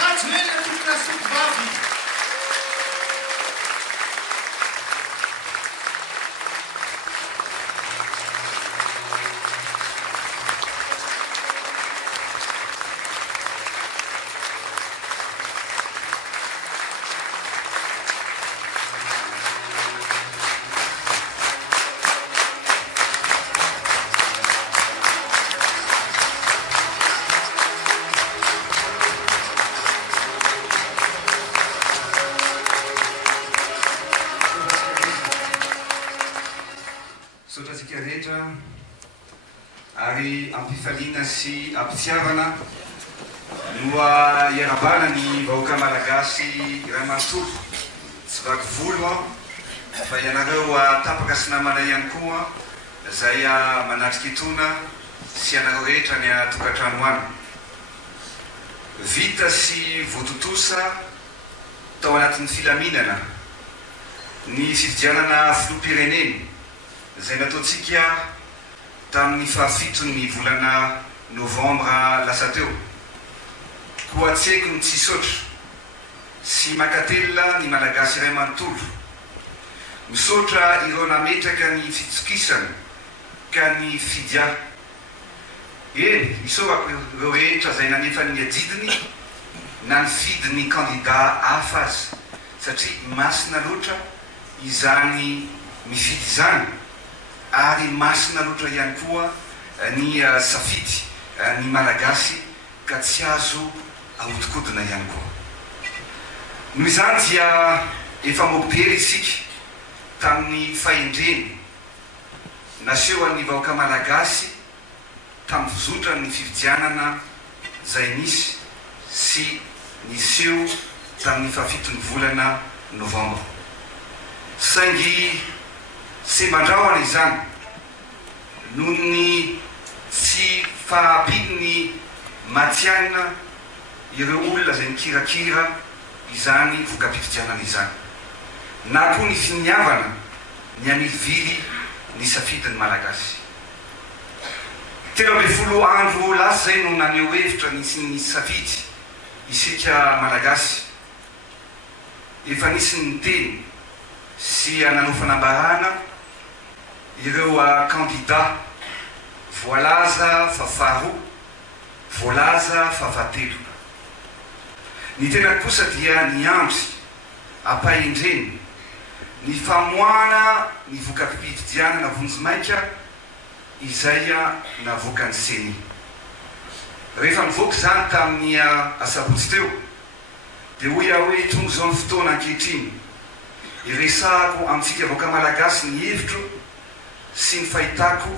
ratsy hoe la tokona sotovavy sotratsika rehetra ary ampifaliana sy ampitiavana noa iarabana ny vahoaka malagasy iray manontolo tsy vaky volo aho fa ianareo tapaka sy namana ihany koa zay manatrika itona sy ianareo rehetra ny atokantrano any vita sy voatotosa tao anatin'ny filaminana ny fividianana filoham-pireneny zay nataontsika tamin'ny fahafitony volana novembre lasa teo koa tseky ny tsisotra sy makatelina ny malagasy iray manontolo misotra ireo nametraka ny fitsokisana ka ny fidia isorako ireo rehetra zay nanefa ny adidiny na ny fidiny candidat hafa azy satria masina loatra izany mifidy izany ary masina loatra ihany koa ny safidy ny malagasy ka tsy azo ahodikodina ihany koa noho izany dia efa mobery isika tamin'ny fahendreny naseho an'ny vahoaka malagasy tamin'ny fizotra ny fividianana zay nisy sy niseho tamin'ny fahafitony volana novembre saingy semandrahona izany noho ny tsy fahabiny matianina ireo olona zay nikirakira izany voka-pividianana izany na koa ny finiavana ny anivily ny safidiny malagasy 30 andro lasa zay no naneo hevitra ny safidy isika malagasy efa nisy ny teny sy nanao fanambarana ireo candidat voalaza faharoa voalaza fahatelo ny tena kosa dia ny andry ampahendreny ny famoana ny voka-pividianana vonjimaika izay navoaka ny seny rehefa mivoaka zany tamin'ny asabotsy teo dia hoy aho hoe tonga zao ny fotoana ankehitriny iresahako amintsika vahoaka malagasy ny hevitro sy ny fahitako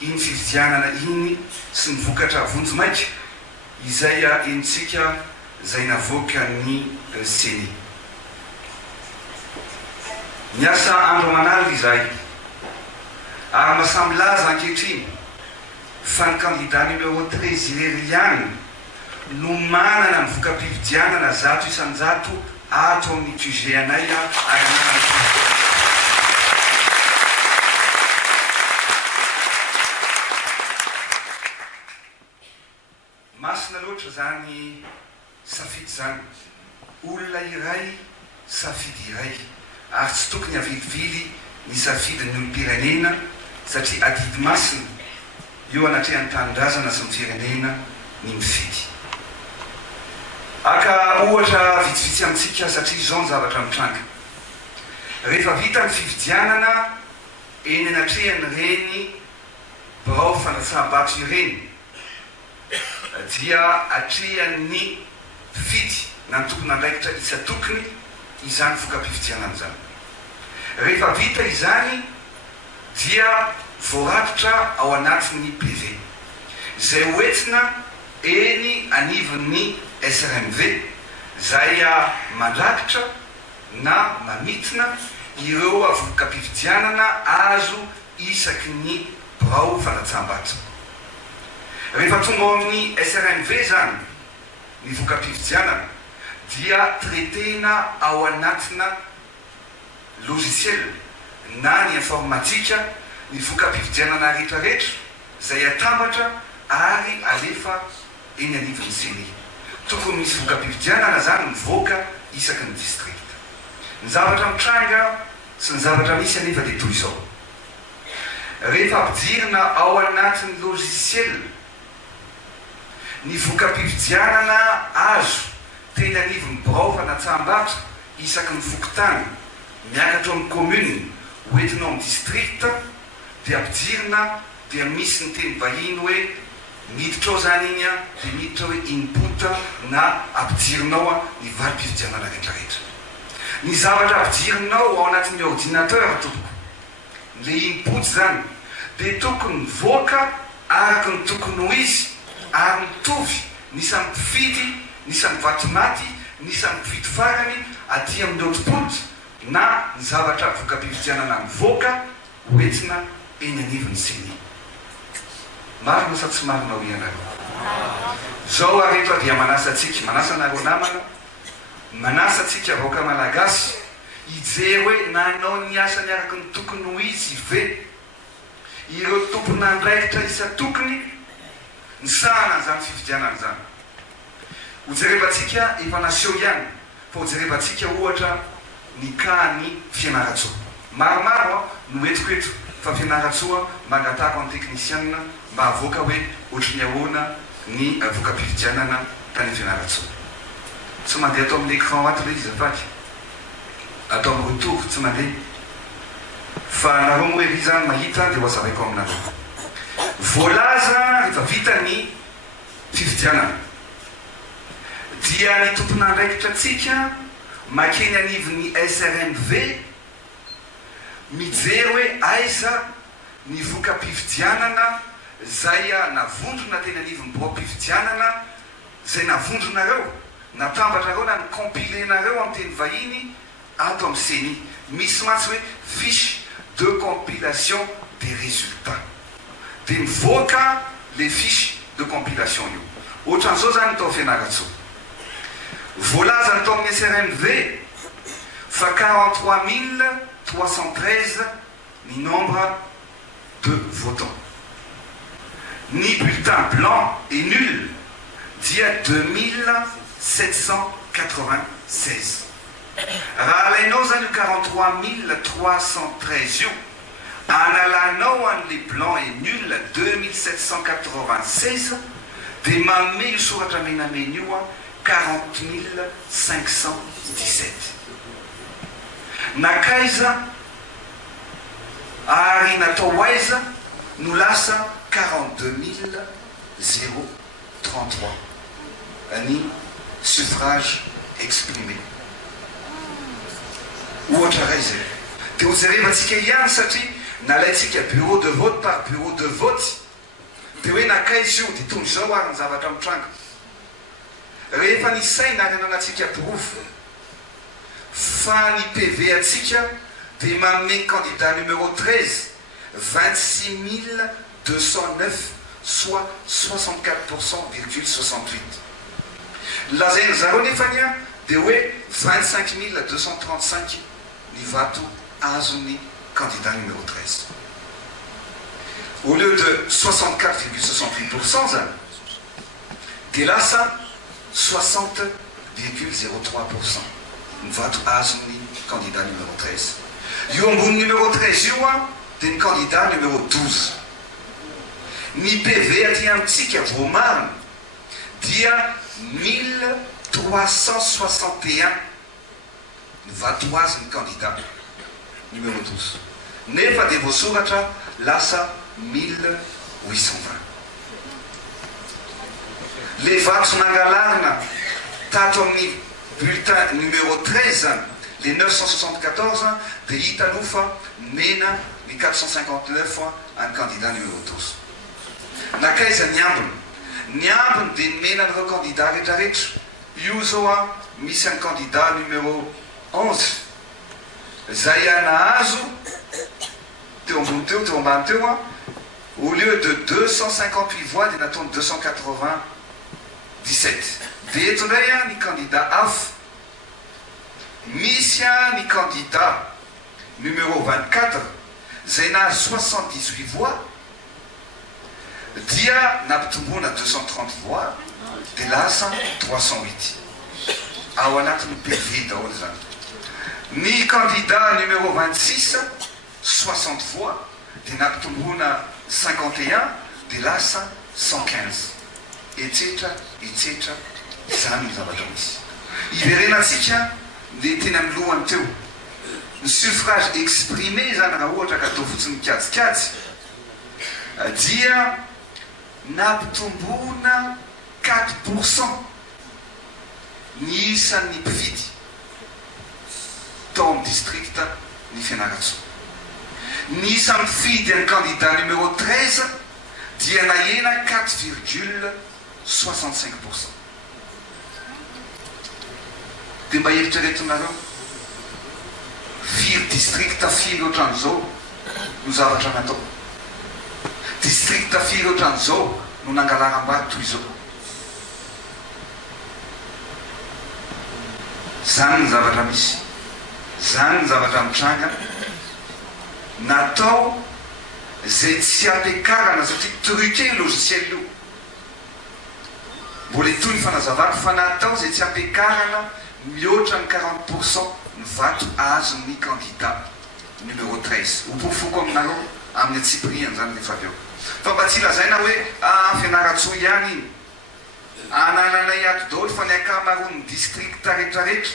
iny fividianana iny sy ny vokatra vonjimaika izay enitsika zay navoaka ny seny miasa andro manalo izay ary masamy laza ankehitriny fa ny candidat numéro 13 irery ihany no manana ny voka-pividianana 100% ato amin'ny QG anay ary masina loatra zany safidy zany olona iray safidy iray ary tsy tokony avilivily ny safidiny olom-pirenena satria adidy masina eo anatrehan'ny tanindrazana sy ny firenena ny mifidy aka ohatra vitsivitsy amintsika satria zao ny zavatra mitranga rehefa vita ny fividianana eny anatrehany reny birao fanatsaha-bato ireny dia atrehan'ny fidy na tokony andraikitra isa tokony izany voka-pividianana zany rehefa vita izany dia voaratitra ao anatin'ny PV zay hoentina eny anivon'ny SRMV zay mandrakitra na mamitina ireo voka-pividianana azo isaky ny birao fanatsaha-bato rehefa tonga ao amin'ny SRMV zany ny voka-pividianana dia traitena ao anatina logiciel na ny informatika ny voka-pividianana rehetrarehetra zay atambatra ary alefa eny anivon'ny seny tokony misy voka-pividianana zany mivoaka isaky ny district. Ny zavatra mitranga sy ny zavatra misy anefa dia toy izao. Rehefa ampidirina ao anatin'ny logiciel ny voka-pividianana azo teny anivon'ny braofa na tsambato isaky ny fokotany miakatra amin'ny commune hoentinao amin'ny district dia ampidirina dia misy ny teny vahiny hoe miditra ao zany igny a dia miditra hoe input na ampidirinao a ny valim-pividianana rehetrarehetra. Ny zavatra ampidirinao ao anatin'ny ordinateur tompoko le input zany dia tokony mivoaka araky ny tokony ho izy ary mitovy nisy amin'ny mpifidy, nisy amin'ny vatomaty, nisy amin'ny mpifidy farany aty amin'ny output na ny zavatra voka-pividianana mivoaka hoentina eny anivony seny. Marina sa tsy marina ho ianareo? Zao areto dia manasa atsika, manasa anareo namana, manasa atsika vahoaka malagasy hijery hoe nanao ny asany araky ny tokony ho izy ve ireo tompony andraikitra isa tokony ny sahana zany fividianana zany. Hojerevantsika efa naseho ihany fa hojerevantsika ohatra ny kahany fianaratsoa. Maromaro no entiko eto fa fianaratsoa mangatako amin'ny teknisianina mba havoaka hoe ohatry ny ahoana ny voka-pividianana tany fianaratsoa. Tsy mandeha atao amin'ny écran ato le izy afaky atao amin'ny retour tsy mandeha fa nareo moa ery zany mahita dia hoazavaiko aminareo. Voalaza rehefa vita ny fividianana dia ny tompona andraikitra atsika makeny anivon'ny SRMV mijery hoe aiza ny voka-pividianana zay navondrona teny anivon'ny bro-pividianana zay navondronareo natambatrareo na nycompilenareo amin'ny teny vahiny ato amin'ny seny. Misy mantsy hoe fiche de compilation des résultats dia mivoaka le fiche de compilation io. Ohatran'izao zany tao fianaratsoa voalaza ny tao amin'ny SRMV fa 43 313 ny nombre de votants. Ny bulletin blanc et nul dia 2796. Raha alainao zany io 43 313 io analanao an'le blanc et nul 2796 dia manome io soratra menamena io a 40 517. Nakaiza ary natao aiza no lasa 42 033 ny suffrage exprimé. Ohatra ray zay dia hojerevantsika ihany satria nalaitsika bureau de vote par bureau de vote dia hoe nakaiza io dia tony zao ary ny zavatra mitranga. Rehefa ny saina ary ananatsika pirofo fa ny PV atsika dia manome candidat numéro 13 26 209 soit 64,68%. Lazainy zareo nefany a dia hoe 25 235 ny vato azony candidat numéro 13. Au lieu de 64,68% zany dia lasa 60,03% ny vato azony candidat numéro 13. Io ambony numéro 13 io a dia ny candidat numéro 12. Ny PV aty amitsika voamarina dia 1361 ny vato azy ny candidat numéro 12 nefa dia voasoratra lasa 1820. Le vato nangalarina tato amin'ny bulletin numéro 13 les 974 dia hita alofa mena ny 459 any candidat numéro 12. Nakaiza ny ambiny dia mena an'ireo candidat rehetrarehetra. Io zao a misy any candidat numéro 11 zay nahazo teo ambony teo teo ambany teo a au lieu de 258 voix dia nataony 297. Dia eto indray a ny candidat hafa misy a ny candidat numéro 24 zay nahazo 78 voix dia nampitombona 230 voix dia lasa 308 ao anatin'ny PV daholo zany. Ny candidat numéro 26 60 voix dia nampitomboana 51 dia lasa 115 etsetra zany ny zavatra misy. Iverenatsika dia tena amin'ny lohany teo ny suffrage exprimé zany raha ohatra ka atao fotsiny mikajikajy dia nampitomboana 4% ny isan'ny mpividy tao amin'ny districta ny Fianarantsoa. Ny isan'ny mpividy ny candidat numéro 13 dia nahena 4,65%. dia mba eritreretinareo firy districta firy ohatran'izao no zavatra natao, districta firy ohatran'izao no nangalaram-bady toy izao. Zany ny zavatra misy, zany ny zavatra mitranga natao zay tsy ampiakarana satria truqué logiciel io mbola toy ny fanazavako fa natao zay tsy ampiakarana mihoatra ny 40% ny vato azon'ny candidat numéro 13 hopofoko aminareo amin'ny atsipriany zany rehefa avy eo. Fa mba tsy lazaina hoe Fianarantsoa ihany iny anananay ato daholo fa ny akamaroan'ny districta rehetrarehetra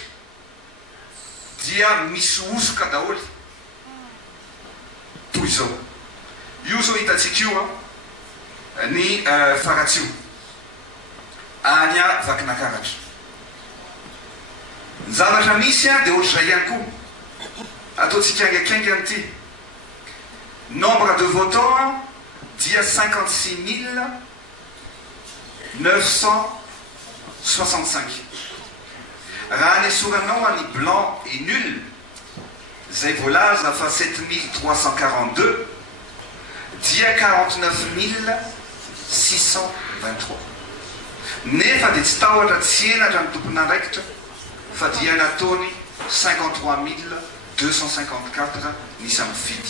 dia misy osoka daholo toy izao. Io zao hitatsika io ny Faratsio any Vakinakaratra. Ny zavatra misy dia ohatr'izay ihany koa ataontsika aingaikaingany ity. Nombre de votants dia 56 965. Raha ny esoranao any blanc et nul zay voalaza fa 7342 dia 49 623. Nefa dia tsy tahotra tsy enatra ny tompon'andraikitra fa dia nataony 53 254 nisy mifidy.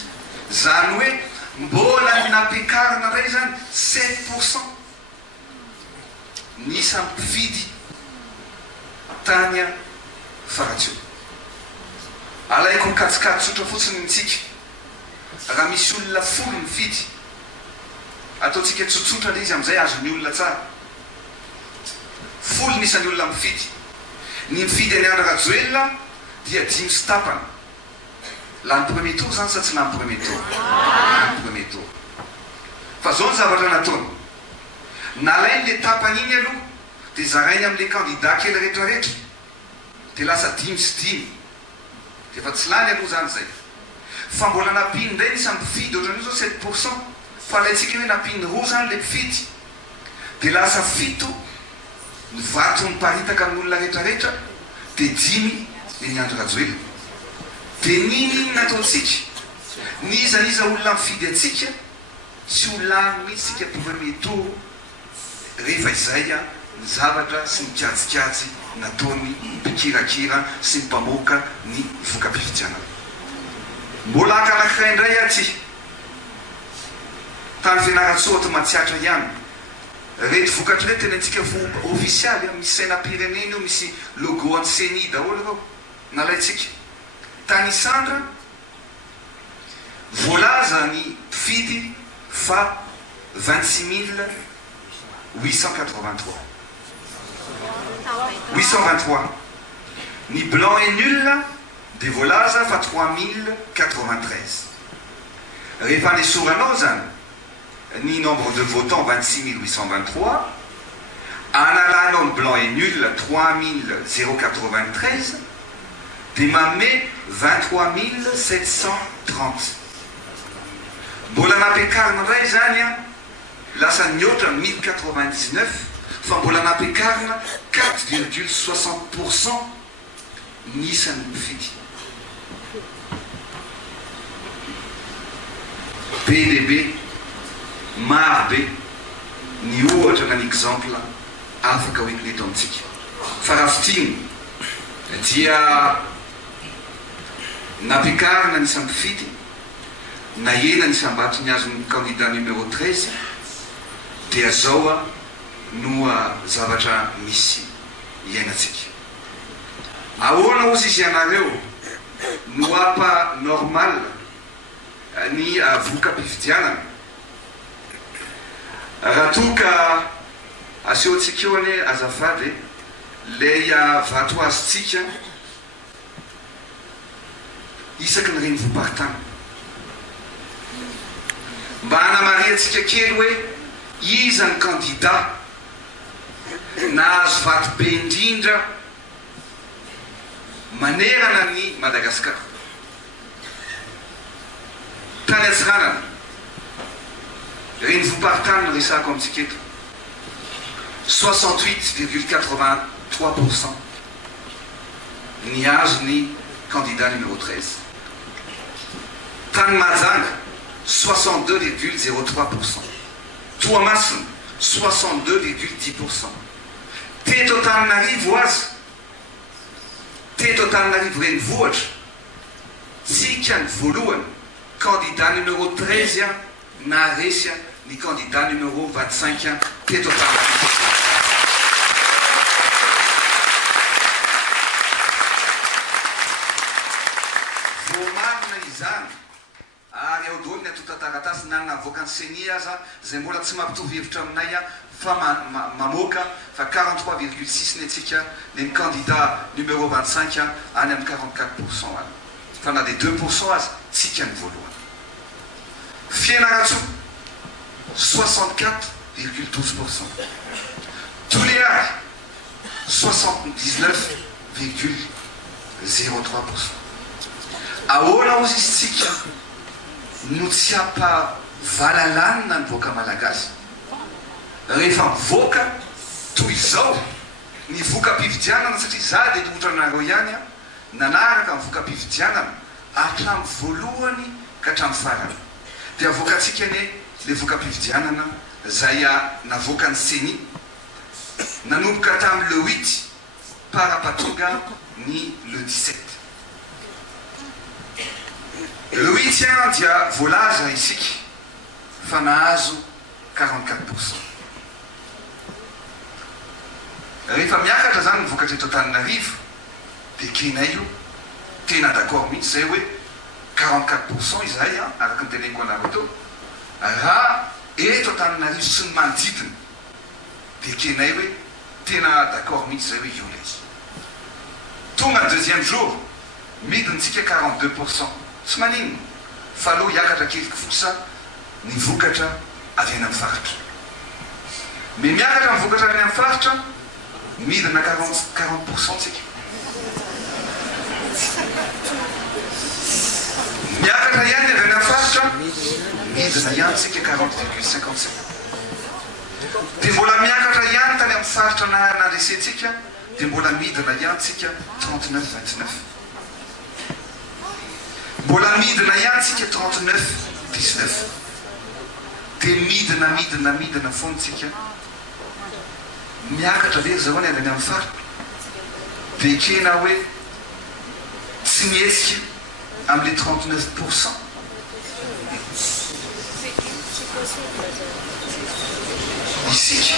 Zany hoe mbola nampiakarina ray zany 7% nisy mpifidy tany Faratsio. Alaiko mikajikajy tsotra fotsiny nitsika raha misy olona folo mifidy ataontsika tsotsotra le izy amin'izay azony olona tsara. Folo nisan'ny olona mifidy, ny mifidy any Andry Rajoelina dia 5 sy tapany. La ny premier tour zany sa tsy na ny premier tour? Ny premier tour. Fa zao ny zavatra nataony, nalainy le tapany iny aloha dia zarainy amin'le candidat kely rehetrarehetra dia lasa 5 sy 5 dia fa tsy lany aloha zany zay. Fa mbola napiny indray nisy mpifidy ohatran'io zao 7%, fa laitsika hoe napiny roa zany le mpifidy dia lasa 7 ny vato miparitaka amin'olona rehetrarehetra dia 5 ny Andry Rajoelina. Dia niny nataontsika niza olona mifidy atsika tsy ho lany mihitsy sika premier tour rehefa izay ny zavatra sy mikajikajy nataony mpikirakira sy mimpamoaka ny voka-pifidianana. Mbola ankanankiray indray aty tany Fianarantsoa to Matsiatra ihany reto vokatra reto tena antsika ofisialy misy sainam-pirenena io misy logo an'ny CENI daholo avao nalaitsika. Tany Isandra voalaza ny mpifidy fa 26 883. Ny blanc et nul dia voalaza fa 3093. Rehefa ny esoranao zany ny nombre de votants 26 823, analanao ny blanc et nul 3093 dia manome 23 730. Mbola nampiakarina ray zany lasa niotra 1099 fa mbola nampiakarina 4,60% nisan'ny mpifidy. PDB maro be ny ohatra na ny exemple afaka hoentina eto amintsika. Fa raha fitiny dia nampiakarina nisan'ny mpifidy nahena nisy ambato ny azon'ny candidat numéro 13 dia zao no zavatra misy iainatsika. Ahoana ozy izy ianareo no apa normal ny voka-pifidianana? Raha toa ka asehoantsika eo anie azafady lay vato azytsika isaky ny reny voaparitana mba hanamariantsika kely hoe iza ny candidat nahazo vato be indrindra manerana ny Madagasikara. Tany Antsiranana reny voaparitana no resako amintsika eto 68,83% ny azo ny candidat numéro 13. Tany Mahajanga 62,03%. Toamasina 62,10%. Teto Antananarivo azy, teto Antananarivo renivohitra, tsika ny voalohany candidat numéro 13 na resy ny candidat numéro 25 teto Antananarivo. Voamarina izany ary ao daholo ny atota taratasy na navoaka ny seni aza zay mbola tsy mampitovy hevitra aminay fa mamoaka fa 43,6 ny atsika ny candidat numéro 25 any amin'ny 44% any fa na de 2% azy tsika ny voalohany. Fianaratsoa 64,12%. Toliary 79,03%. Ahoana ozy izy tsika no tsy ampavalanana ny voaka malagasy rehefa mivoaka toy izao ny voka-pifidianana, satria za dia ohatra ihany nanaraka ny voka-pifidianana hatramin'ny voalohany ka hatramin'ny farany dia avoakantsika ny le voka-pifidianana zay navoaka ny seni nanomboka tamin'ny le 8 parapatonga ny le 17. Le 8e dia voalaza isika fa nahazo 44%. Rehefa miakatra zany ny vokatra eto Antananarivo dia kenay io tena d'accord mihitsy zay hoe 44% izahay araka ny teneniko anareo teo raha eto Antananarivo sy ny manodidina dia kenay hoe tena d'accord mihitsy zay hoe io lay izy. Tonga ny deuxième jour midintsika 42%. Tsy maninona fa aloha hiakatra keliky fosa ny vokatra avy any amin'ny faritra. Me miakatra ny vokatra avy any amin'ny faritra midina 40% tsika. Miakatra ihany avy any amin'ny faritra midina ihany tsika 40,57. Dia mbola miakatra ihany tany amin'ny faritra na resentsika dia mbola midina ihany tsika 39,29. Mbola midina ihany tsika 39,19. Dia midina foana tsika miakatra ve zao any avy any amin'ny faritra dia kena hoe tsy mihetsika amin'le 39%. Isika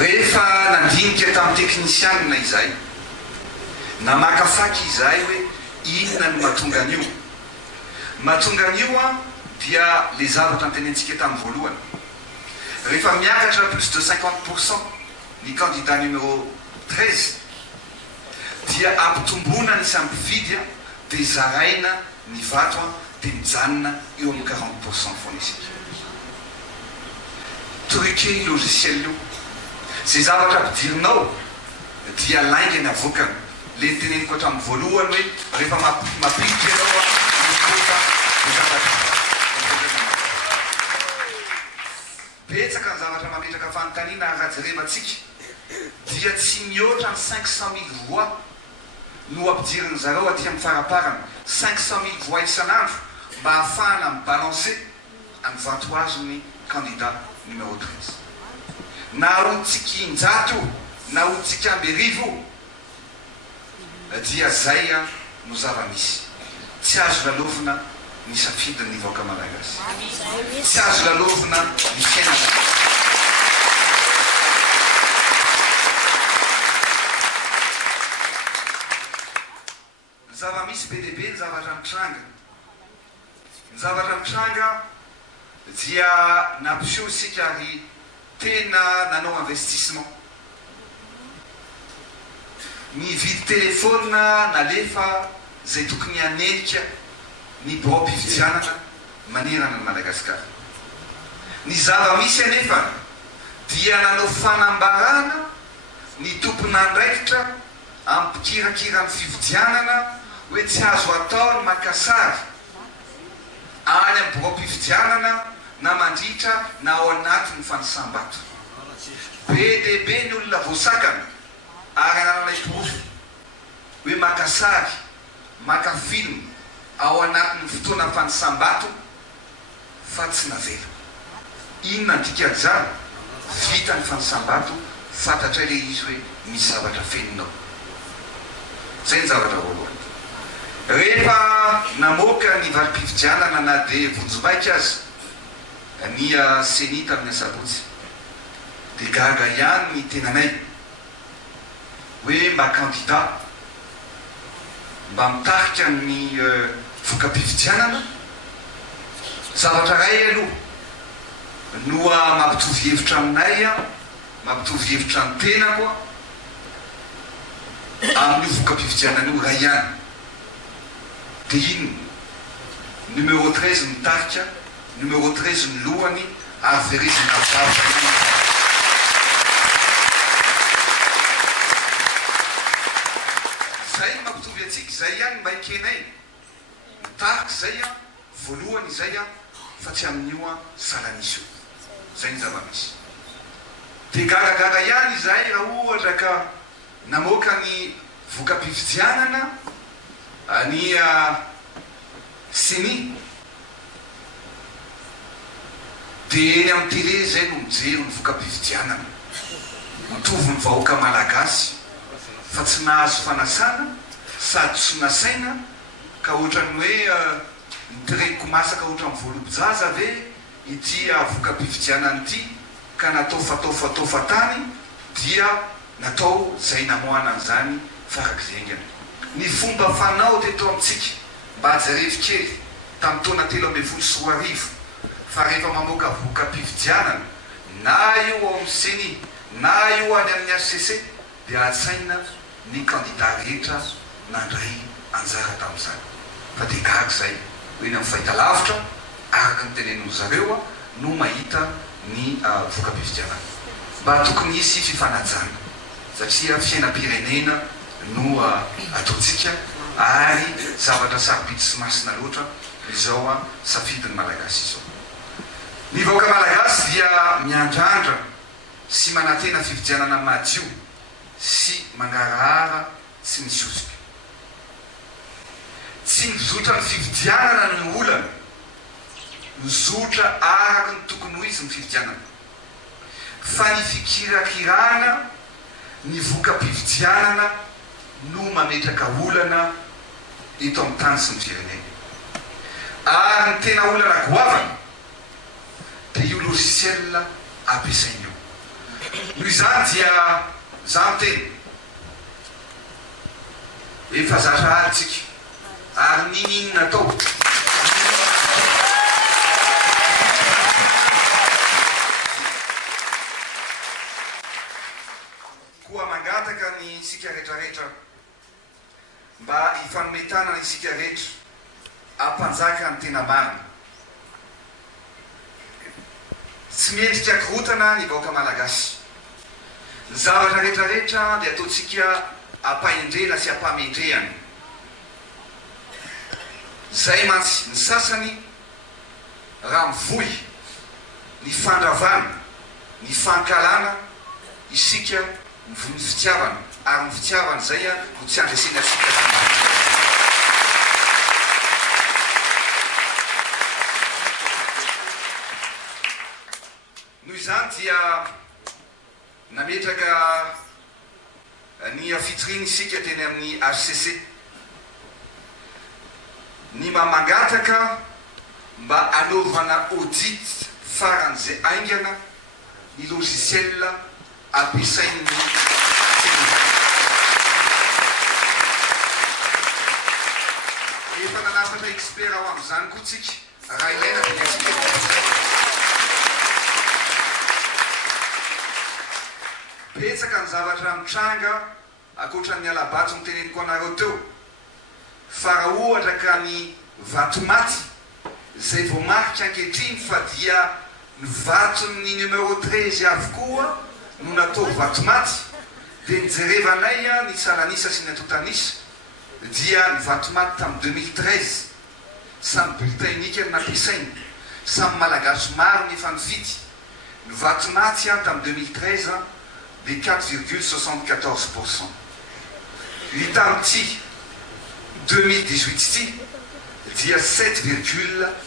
rehefa nandinika tamin'ny teknisianina izay namakafaky izahay hoe inona no mahatonga an'io. Mahatonga an'io dia le zavatra nytenentsika tamin'ny voalohany. Rehefa miakatra plus de 50% ny candidat numéro 13 dia ampitombona ny sampividy dia zaraina ny vato dia mijanona eo amin'ny 40% foana isika. Truqué logiciel io zay zavatra ampidirinao dia laingany avoakany le teneniko hatramin'ny voalohany hoe rehefa mapilika ianao betsaka ny zavatra mametraka fanontaniana arajerevantsika dia tsy mihoatra ny 500,000 voix no ampidiriny zareo aty amin'ny faraparana 500,000 voix isan'andro mba ahafahana mibalancer amin'ny vato azo ny candidat numéro 13. Na ontsika injato na ontsika amberivo dia zay no zava-misy. tsy azo lalovina ny safidiny ny vahoaka malagasy, tsy azo lalovina ny fiainana. Ny zava-misy be dehibe ny zavatra mitranga, ny zavatra mitranga dia nampiseho isika ary tena nanao investissement. Ny vidy telefona nalefa zay tokony hanenika ny borao-pividianana manerana ny Madagasikara. Ny zava-misy anefa dia nanao fanambarana ny tompon'andraikitra ampikirakira ny fividianana hoe tsy azo atao ny makasary any amin'ny borao-pividianana na mandritra na ao anatin'ny fanisambato. Be dehibe ny olona voasakana ary anananay porofo hoe makasary, maka film ao anatin'ny fotoana fanisambato fa tsy navela. Inona antika zany vita ny fanisambato fantatra le izy hoe misy zavatra feninao. Zay ny zavatra voalohany. Rehefa namoaka ny valim-pividianana na dia vonjombaika azy ny seni tamin'ny asabotsy dia gaga ihany ny tenanay hoe mba candidat mba mitarika ny voka-pividianana zavatra ray aloha noa mampitovy hevitra aminay mampitovy hevitra ny tenako amin'ny voka-pividianana io ray ihany. Dia ino numéro 13 mitarika, numéro 13 ny lohany ary verezina vavy. Zay mampitovy atsika, zay ihany mba ekenay mitarika zay voalohany zay fa tsy amin'io salanisy io. Zay ny zava-misy. Dia garagara ihany izay raha ohatra ka namoaka ny voka-pividianana ny seni dia eny amin'ny télé zay no mijery ny voka-pividianana mitovy ny vahoaka malagasy fa tsy nahazo fanasana sady tsy nasaina ka ohatrany hoe nitireniko masaka ohatra amin'ny voalobojaza ve ity voka-pividianana ity ka natao fatany dia natao zay namoana an'izany farak'izengana. Ny fomba fanao teto amintsika mba hajarevy kely tamin'ny taona 13 fa rehefa mamoaka voka-pividianana na io ao amin'ny seni na io any amin'ny HCC dia atsaina ny candidat rehetra nandray anjara tamin'izany. Fa dia gaga zay hoe ny amin'ny fahitalavitra araka ny teneniny zareo no mahita ny voka-pividianana. Mba tokony hisy fifanajana satria fiainam-pirenena no ataontsika ary zavatra sarobidy sy masina loatra izao safidiny malagasy izao. Ny vahoaka malagasy dia miandrandra sy manantena fividianana madio sy mangarahara sy misosika. Tsy mizotra ny fividianana ny olana, mizotra araka ny tokony ho izy ny fividianana, fa ny fikirakirana ny voka-pividianana no mametraka olana eto amin'ny tany sy ny firenena. Ary ny tena olana goavana dia io logiciel ampiasain'io. Noho izany dia za miteny efa zatra alitsika ary ninina atao koa mangataka ny isika rehetrarehetra mba hifanometana isika rehetra ampanjaka ny tena marina. Tsy miendrika korotana ny vahoaka malagasy. Ny zavatra rehetrarehetra dia ataontsika ampahendrena sy ampamendrehana. Zay mantsy ny sasany raha mivoy ny fandravana, ny fankalana isika ny fitiavana ary ny fitiavana zay no tsy andresena sika. Noho izany dia nametraka ny fitiriny isika teny amin'ny HCC ny mamangataka mba anaovana audit faran'izay aingana ny logiciel ampiasain'ny efa nanafatra expert ao amin'izany koa tsika raha ilaina diatsika betsaka ny zavatra mitranga akoatran'ny alabatsy miteneniko anareo teo fa raha ohatra ka ny vatomaty zay vao marika ankehitriny fa dia ny vaton'ny numéro 13 avokoa no natao vatomaty dia nijerevanay ny salanisa sy ny atotanisa dia ny vatomaty tamin'ny 2013 samy bulletin unique ny nampiasainy samy malagasy maro ny efa nividy ny vatomaty tamin'ny 2013 dia 4,74%. Ny tamin'ity 2018 ty dia 7,32%.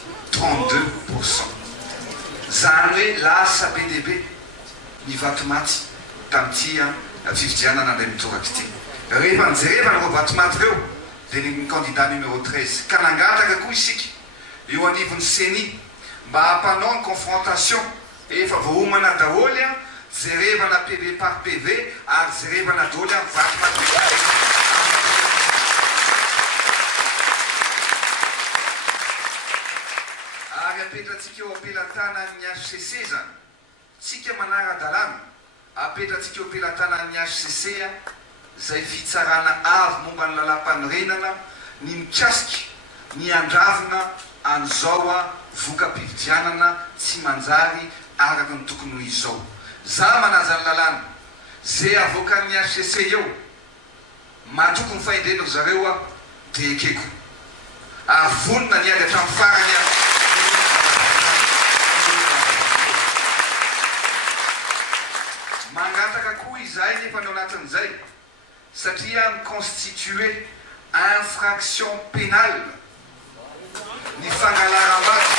Zany hoe lasa be dia be ny vatomaty tamin'ity fividianana nandeha mitoraky ity. Rehefa nijerevana reo vatomaty reo dia ny candidat numéro 13 ka nangataka koa isika eo anivon'ny CENI mba hampanao ny confrontation efa voahomana daholy jerevana PV par PV ary jerevana daholy amin'ny vatomaty ary apetratsika eo ampelantanan'ny HCC zany tsika manara-dalàna apetratsika eo ampelantanan'ny HCC zay fitsarana avy momba ny lalam-panorenana ny mikasika ny andravina an'izao voka-pividianana tsy manjary araka ny tokony ho izao. Za manaja ny lalàna zay avoakan'ny HCC eo matokony faindrenako zareo dia ekeko ary vonona ny ady hatramin'ny farany mangataka koa izay nefa nao anatin'izay satria miconstitue infraction pénale ny fangalaram-bato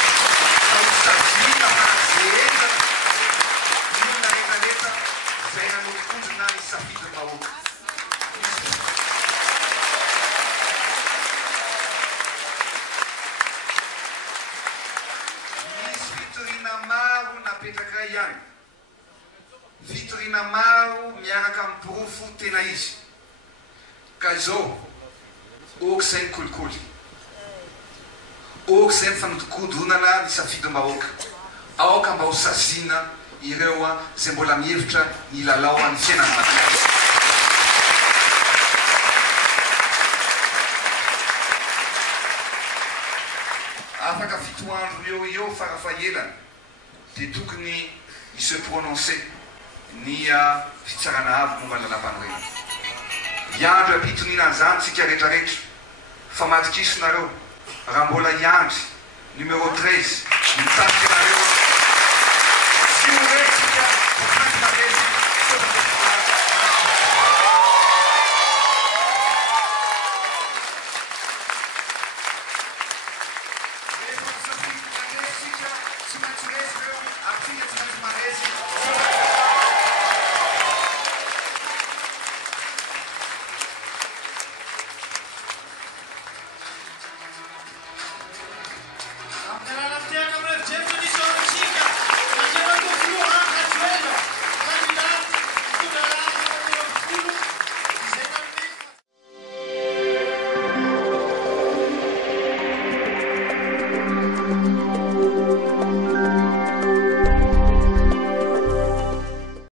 fahosadina mahazeeza olona rehetrarehetra zay nanodikondrona ny safidy-bahoaka. Misy fitoriana maro napetraka ihany, fitoriana maro miaraka amin'ny pirofo tena izy ka izao oka izay mikolikoly, oka izay mifanodikodronana ny safidy-bahoaka, aoka mba ho saziana ireo zay mbola mihevitra ny lalao amin'ny fiainany malagasy. Afaka fito andro eo farafahelana dia tokony se prononcer ny fitsarana avy momba ny lalam-panorenana. Iandro ampitoniana an'izany tsika rehetrarehetra fa matokisinareo raha mbola iandry numéro 13 mitaky nareo sy horetsika hofantinaretsy rehefa misafidy maresika tsy maintsy resy reo aptika tsy maintsy maresy